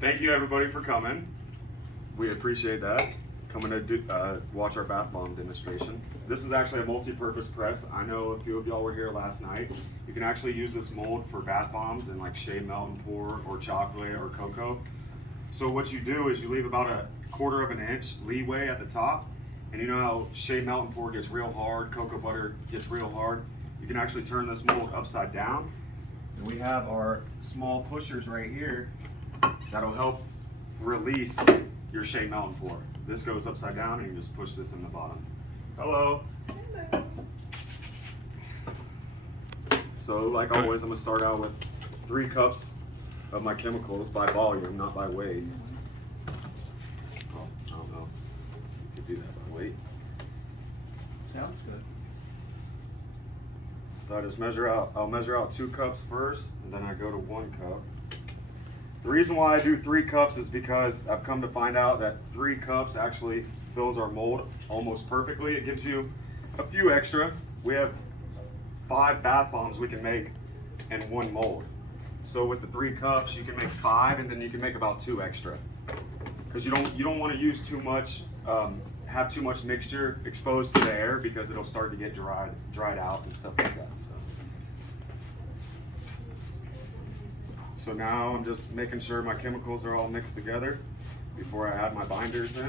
Thank you everybody for coming. We appreciate that. Coming to watch our bath bomb demonstration. This is actually a multi-purpose press. I know a few of y'all were here last night. You can actually use this mold for bath bombs and like shea melt and pour or chocolate or cocoa. So what you do is you leave about a 1/4 of an inch leeway at the top. And you know how shea melt and pour gets real hard, cocoa butter gets real hard. You can actually turn this mold upside down. And we have our small pushers right here that'll help release your shea melt and pour. This goes upside down and you just push this in the bottom. Hello. So like always, I'm gonna start out with 3 cups of my chemicals by volume, not by weight. Oh, I don't know. You could do that by weight. Sounds good. So I just I'll measure out 2 cups first, and then I go to 1 cup. The reason why I do 3 cups is because I've come to find out that 3 cups actually fills our mold almost perfectly. It gives you a few extra. We have 5 bath bombs we can make in 1 mold. So with the 3 cups, you can make 5, and then you can make about 2 extra. Because you don't want to use too much, have too much mixture exposed to the air, because it'll start to get dried out and stuff like that. So now I'm just making sure my chemicals are all mixed together before I add my binders in.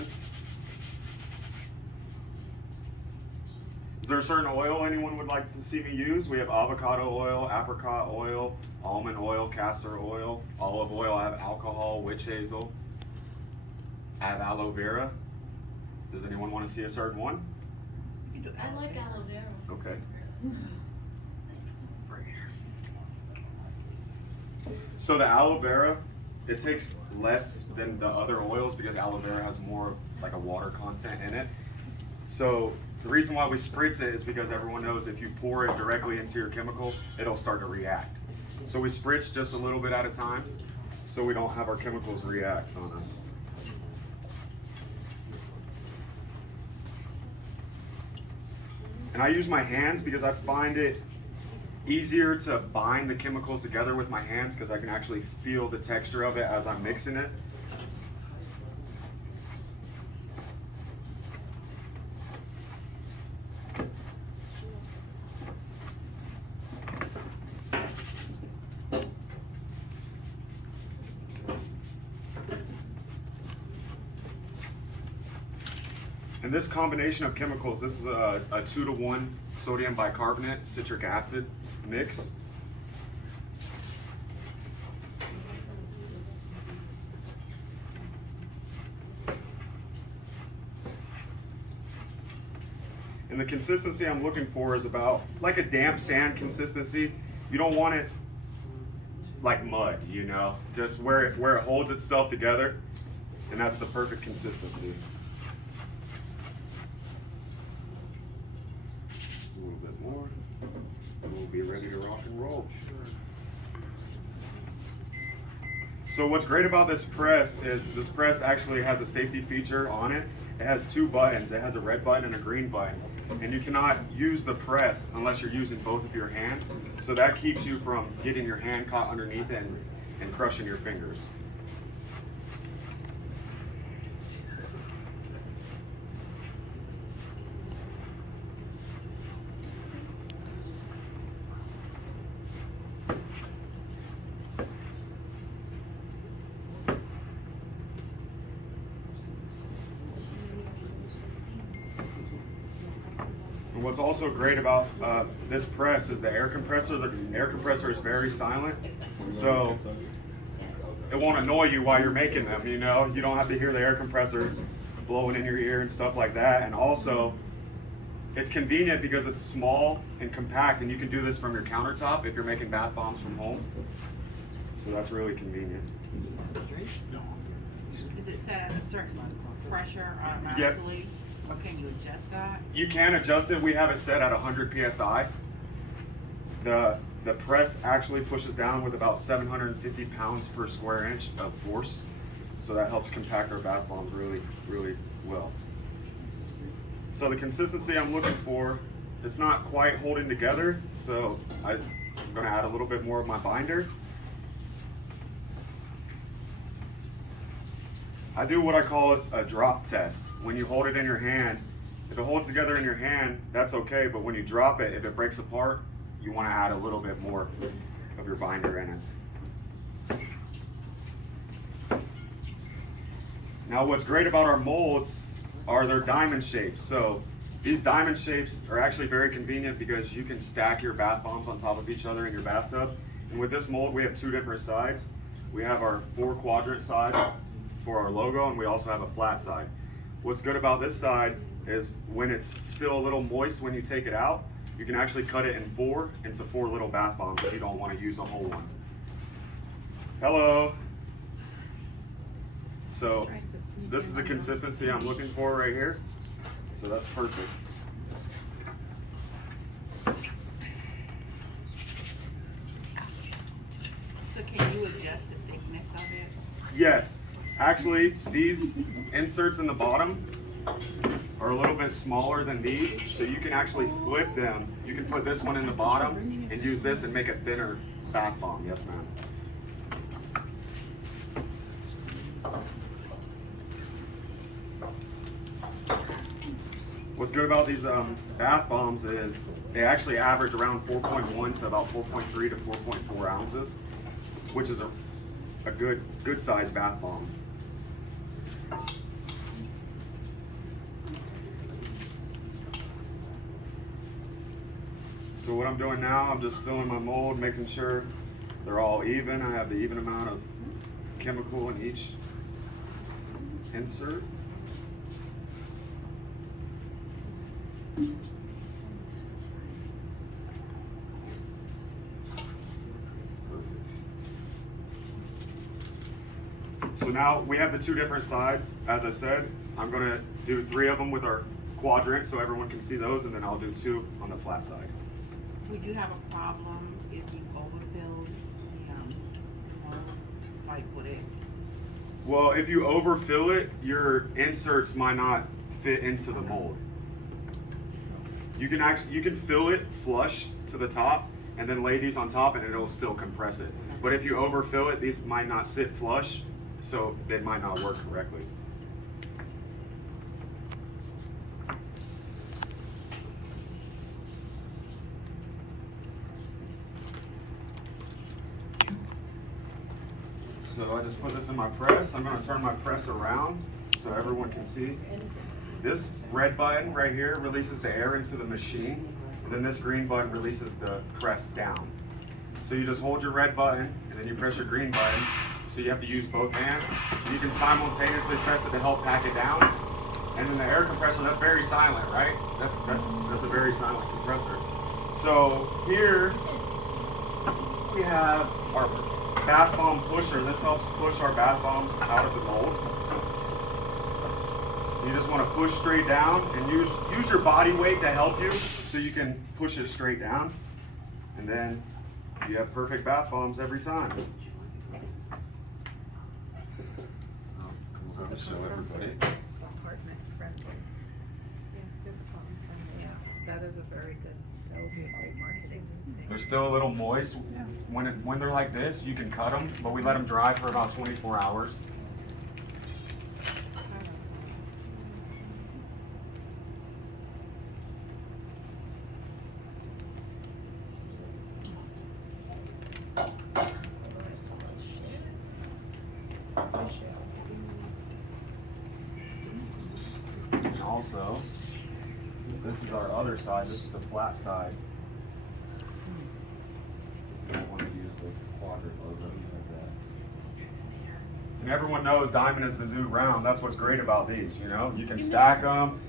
Is there a certain oil anyone would like to see me use? We have avocado oil, apricot oil, almond oil, castor oil, olive oil. I have alcohol, witch hazel. I have aloe vera. Does anyone want to see a certain one? I like aloe vera. Okay. So the aloe vera, it takes less than the other oils because aloe vera has more like a water content in it. So the reason why we spritz it is because everyone knows if you pour it directly into your chemical, it'll start to react. So we spritz just a little bit at a time so we don't have our chemicals react on us. And I use my hands because I find it easier to bind the chemicals together with my hands because I can actually feel the texture of it as I'm mixing it. And this combination of chemicals, this is a 2-to-1 sodium bicarbonate citric acid mix. And the consistency I'm looking for is about like a damp sand consistency. You don't want it like mud, you know, just where it holds itself together, and that's the perfect consistency. A little bit more, and we'll be ready to rock and roll. So what's great about this press is this press actually has a safety feature on it. It has 2 buttons. It has a red button and a green button. And you cannot use the press unless you're using both of your hands. So that keeps you from getting your hand caught underneath it and crushing your fingers. And what's also great about this press is the air compressor. The air compressor is very silent, so it won't annoy you while you're making them, you know? You don't have to hear the air compressor blowing in your ear and stuff like that. And also, it's convenient because it's small and compact, and you can do this from your countertop if you're making bath bombs from home. So that's really convenient. Is it set at a certain pressure automatically? Or can you adjust that? You can adjust it. We have it set at 100 psi. The press actually pushes down with about 750 pounds per square inch of force. So that helps compact our bath bombs really, really well. So the consistency I'm looking for, it's not quite holding together. So I'm gonna add a little bit more of my binder. I do what I call a drop test. When you hold it in your hand, if it holds together in your hand, that's okay, but when you drop it, if it breaks apart, you want to add a little bit more of your binder in it. Now what's great about our molds are their diamond shapes. So these diamond shapes are actually very convenient because you can stack your bath bombs on top of each other in your bathtub. And with this mold, we have two different sides. We have our 4-quadrant side for our logo, and we also have a flat side. What's good about this side is when it's still a little moist when you take it out, you can actually cut it into 4 little bath bombs if you don't want to use a whole one. Hello. So this is the consistency I'm looking for right here. So that's perfect. So can you adjust the thickness of it? Yes, actually these inserts in the bottom are a little bit smaller than these, so you can actually flip them. You can put this one in the bottom and use this and make a thinner bath bomb. Yes, ma'am. What's good about these bath bombs is they actually average around 4.1 to about 4.3 to 4.4 ounces, which is a good size bath bomb. So what I'm doing now, I'm just filling my mold, making sure they're all even. I have the even amount of chemical in each insert. So now we have the 2 different sides. As I said, I'm going to do 3 of them with our quadrant so everyone can see those, and then I'll do 2 on the flat side. Would you have a problem if you overfilled the mold, like with it? Well, if you overfill it, your inserts might not fit into the mold. You can fill it flush to the top and then lay these on top and it'll still compress it. But if you overfill it, these might not sit flush, so they might not work correctly. So I just put this in my press. I'm going to turn my press around so everyone can see. This red button right here releases the air into the machine, and then this green button releases the press down. So you just hold your red button, and then you press your green button. So you have to use both hands. And you can simultaneously press it to help pack it down. And then the air compressor, that's very silent, right? That's a very silent compressor. So here we have our bath bomb pusher. This helps push our bath bombs out of the mold. You just want to push straight down and use your body weight to help you so you can push it straight down. And then you have perfect bath bombs every time. So to show everybody. Apartment friendly. Yes, just apartment friendly. Yeah, that is a very good, that would be a great marketing thing. They're still a little moist. When they're like this, you can cut them, but we let them dry for about 24 hours. And also, this is our other side. This is the flat side. You don't want to use the quadrant logo like that. And everyone knows diamond is the new round. That's what's great about these. You know, you can stack them.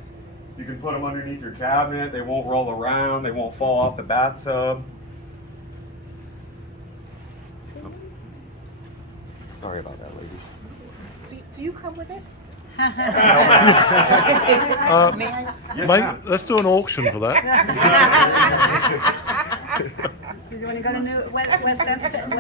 You can put them underneath your cabinet. They won't roll around. They won't fall off the bathtub. Sorry about that, ladies. Do you come with it? Yes, Mate, ma'am. let's do an auction for that. Do you want to go to West Hempstead?